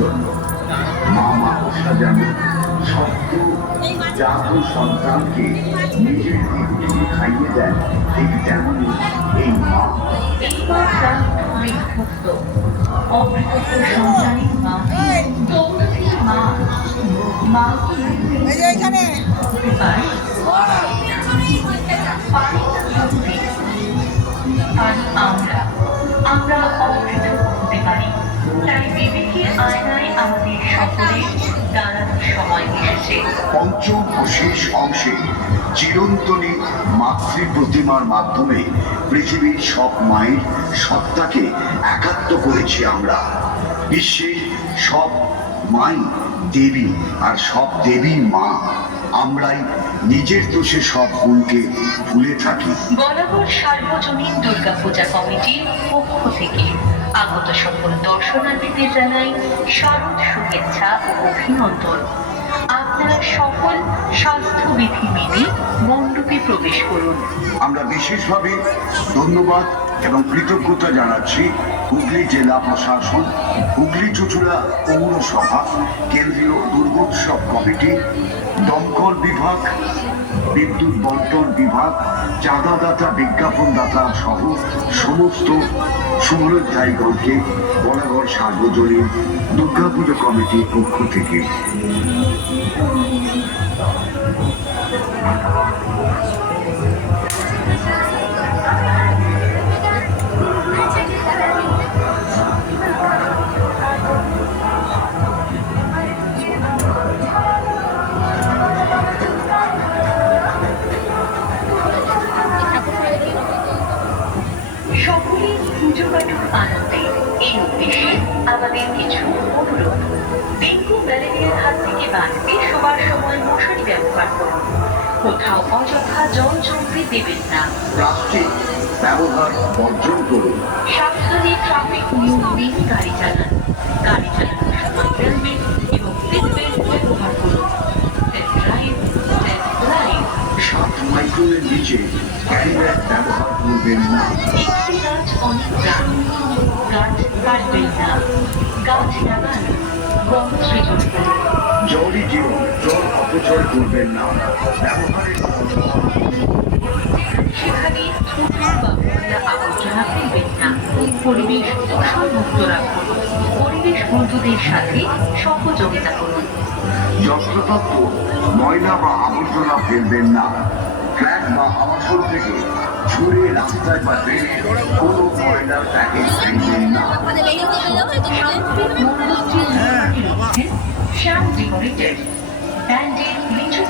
জন্য মা মানসা যেন সত্য জাত সন্তানকে নিজের দিকে খাইয়ে দেন, ঠিক তেমনি এই মা অমৃত সঞ্চারী মা, দৌলতীর মা, মা এখানে আর আমরা অমৃত হতে পারি। তাই বিবেকের আয়নায় আমাদের সকলে দাঁড়ানোর সময় এসেছে। পঞ্চম ও শেষ অংশে চিরন্তনী মাতৃ প্রতিমার মাধ্যমে পৃথিবীর সব মায়ের সত্তাকে একাত্ম করেছি আমরা। বিশ্বের সব মাই দেবী, আর সব দেবী মা। আমরাই নিজের দোষে সব গুণকে ভুলে থাকি। বরাবর সার্বজনীন দুর্গাপূজা কমিটির পক্ষ থেকে আগত সকল দর্শনার্থীদের জানাই শারদ শুভেচ্ছা ও অভিনন্দন। আপনারা সকল স্বাস্থ্যবিধি মেনে মণ্ডপে প্রবেশ করুন। আমরা বিশেষভাবে ধন্যবাদ এবং কৃতজ্ঞতা জানাচ্ছি হুগলি জেলা প্রশাসন, হুগলি চুঁচুড়া পৌরসভা, কেন্দ্রীয় দুর্গোৎসব কমিটি, দমকল বিভাগ, বিদ্যুৎ বন্টন বিভাগ, চাঁদাদাতা, বিজ্ঞাপনদাতা সহ সমস্ত শুভ্রধ্যায়ীগণকে বরাবর সার্বজনীন দুর্গাপুজো কমিটির পক্ষ থেকে। সকলেই পুজো পাঠক আনন্দে এই উদ্দেশ্যে আমাদের কিছু অনুরোধ। ডেঙ্গু ম্যালেরিয়ার হাত থেকে বাঁচতে সবার সময় মশারি ব্যবহার করুন। কোথাও অযথা জল জমতে দেবেন না। প্লাস্টিক ব্যবহার বর্জন করুন। সাবধানে ট্রাফিক নিয়ম মেনে গাড়ি চালান। গাড়ি চালানোর সময় হেলমেট এবং সিট বেল্ট ব্যবহার করুন। Safe drive, safe life. 7 মাইক্রোনের নিচে ক্যারি ব্যাগ ব্যবহার করবেন না। একটি গাছ অনেক প্রাণ। গাছ কাটবেন না, গাছ লাগান, বন সৃজন করুন। জলই জীবন, জল অপচয় করবেন না। ব্যবহারের সেখানে থুতু বা ময়লা আবর্জনা ফেলবেন না। পরিবেশ দূষণমুক্ত রাখুন। পরিবেশ বন্ধুদের সাথে সহযোগিতা করুন। যত্রতত্র ময়লা বা আবর্জনা ফেলবেন না। ফ্ল্যাট বা আবাসন থেকে ছুঁড়ে রাস্তায় বা ড্রেনে কোনো ময়লার প্যাকেট ফেলবেন না। মনোরঞ্জন শ্যাম লিমিটেড ব্যান্ডের লিচু